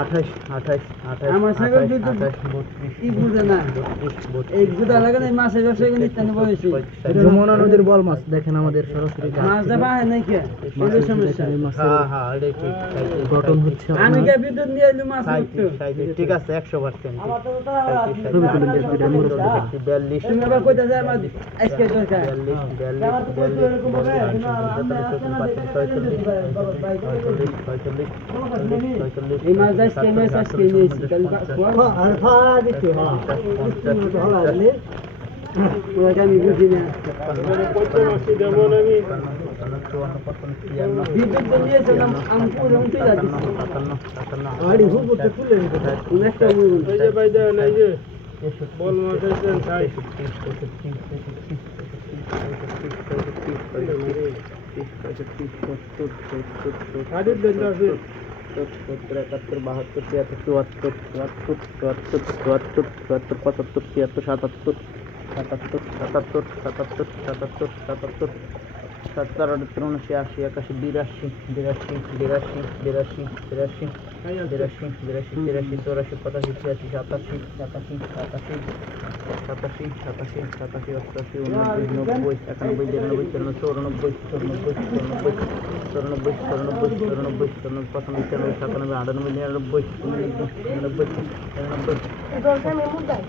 আঠাশ আঠাশ আঠাশ আমার ছাগল বত্রিশ, ই বুঝে না। এই জুতা লাগানো এই মাছের ব্যবসা করে নিত্যান্ত বয়সী যমুনা নদীর বল মাছ দেখেন আমাদের সরাসরি মাছ দেবা হয় নাই এই সমস্যা। হ্যাঁ হ্যাঁ এটাই ঠিক গঠন হচ্ছে আমি কে বিদ্যুৎ নিয়ে এলু মাছ ঠিক আছে একশো পার্সেন্ট। বিয়াল্লিশ। তুমি আবার কইতাছে আমার আজকে দরকার। বিয়াল্লিশ বিয়াল্লিশ বিয়াল্লিশ পঁয়তাল্লিশ ছয়চল্লিশ ছয়চল্লিশ ছয়চল্লিশ ছয়চল্লিশ এই মাছ আমি বুঝি না বিদ্যুৎ তো নিয়েছিলাম আমি পুরো উঠে যাচ্ছি গাড়ি হুকুরতে তুলে নিতে একটা সত্তর একাত্তর বাহাত্তর তিয়াত্তর চুয়াত্তর ছিয়াত্তর সাতাত্তর সাতাত্তর সাতাত্তর সাতাত্তর সাতাত্তর সাতাত্তর Tatara do trono se acha, Akashi Birashi, Birashi, Birashi, Birashi, Birashi, Birashi, Birashi, Birashi, Torashi, Patashi, Tiashi, Jatashi, Jatashi, Jatashi, Jatashi, Jatashi, Jatashi, Jatashi, Unobis, Nobis, Akanobis, Deranobis, Ternosor, Nobis, Tornobis, Tornobis, Tornobis, Tornobis, Tornobis, Tornobis, Passanobis, Ternobis, Akanobis, Adanobis, Neranobis, Neranobis, Neranobis. Então, você me mudar.